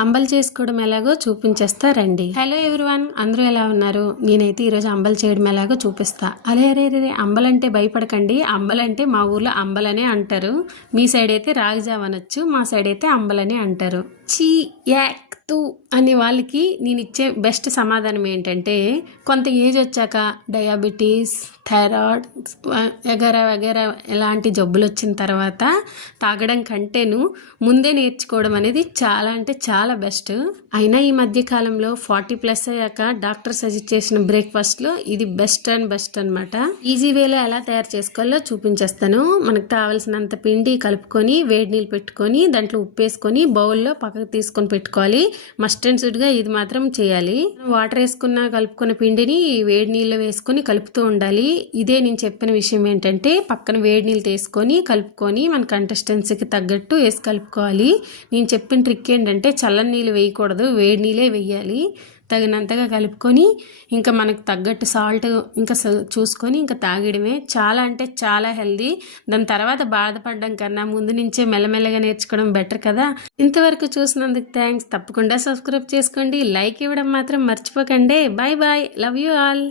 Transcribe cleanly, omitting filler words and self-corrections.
అంబలి చేసుకోవడం ఎలాగో చూపించేస్తా రండి. హలో ఎవ్రీవన్, అందరూ ఎలా ఉన్నారు? నేనైతే ఈరోజు అంబలి చేయడం ఎలాగో చూపిస్తా. అరే అరే అరే, అంబలంటే భయపడకండి. అంబలంటే మా ఊర్లో అంబలనే అంటారు. మీ సైడ్ అయితే రాగిజావ అనొచ్చు, మా సైడ్ అయితే అంబలనే అంటారు. చీ యాక్ తూ అనే వాళ్ళకి నేను ఇచ్చే బెస్ట్ సమాధానం ఏంటంటే, కొంత ఏజ్ వచ్చాక డయాబెటీస్, థైరాయిడ్ వగేరా వగేరా ఎలాంటి జబ్బులు వచ్చిన తర్వాత తాగడం కంటేను ముందే నేర్చుకోవడం అనేది చాలా అంటే చాలా బెస్ట్. అయినా ఈ మధ్య కాలంలో 40+ అయ్యాక డాక్టర్ సజెస్ట్ చేసిన బ్రేక్ఫాస్ట్లో ఇది బెస్ట్ అండ్ బెస్ట్ అనమాట. ఈజీ వేలో ఎలా తయారు చేసుకోవాలో చూపించేస్తాను. మనకు కావాల్సినంత పిండి కలుపుకొని వేడి నీళ్ళు పెట్టుకొని దాంట్లో ఉప్పు వేసుకొని బౌల్లో పక్కకు తీసుకొని పెట్టుకోవాలి. మస్ట్ అండ్ షుడ్గా ఇది మాత్రం చేయాలి. వాటర్ వేసుకున్న కలుపుకున్న పిండిని వేడి నీళ్ళు వేసుకొని కలుపుతూ ఉండాలి. ఇదే నేను చెప్పిన విషయం ఏంటంటే, పక్కన వేడి నీళ్ళు తీసుకొని కలుపుకొని మన కంటెస్టెన్సీకి తగ్గట్టు వేసి కలుపుకోవాలి. నేను చెప్పిన ట్రిక్ ఏంటంటే, చల్లని నీళ్ళు వేయకూడదు, వేడి నీళ్ళే వేయాలి. తగినంతగా కలుపుకొని ఇంకా మనకు తగ్గట్టు సాల్ట్ ఇంకా చూసుకొని ఇంకా తాగడమే. చాలా అంటే చాలా హెల్దీ. దాని తర్వాత బాధపడడం కన్నా ముందు నుంచే మెల్లమెల్లగా నేర్చుకోవడం బెటర్ కదా. ఇంతవరకు చూసినందుకు థ్యాంక్స్. తప్పకుండా సబ్స్క్రైబ్ చేసుకోండి, లైక్ ఇవ్వడం మాత్రం మర్చిపోకండి. Bye bye, love you all.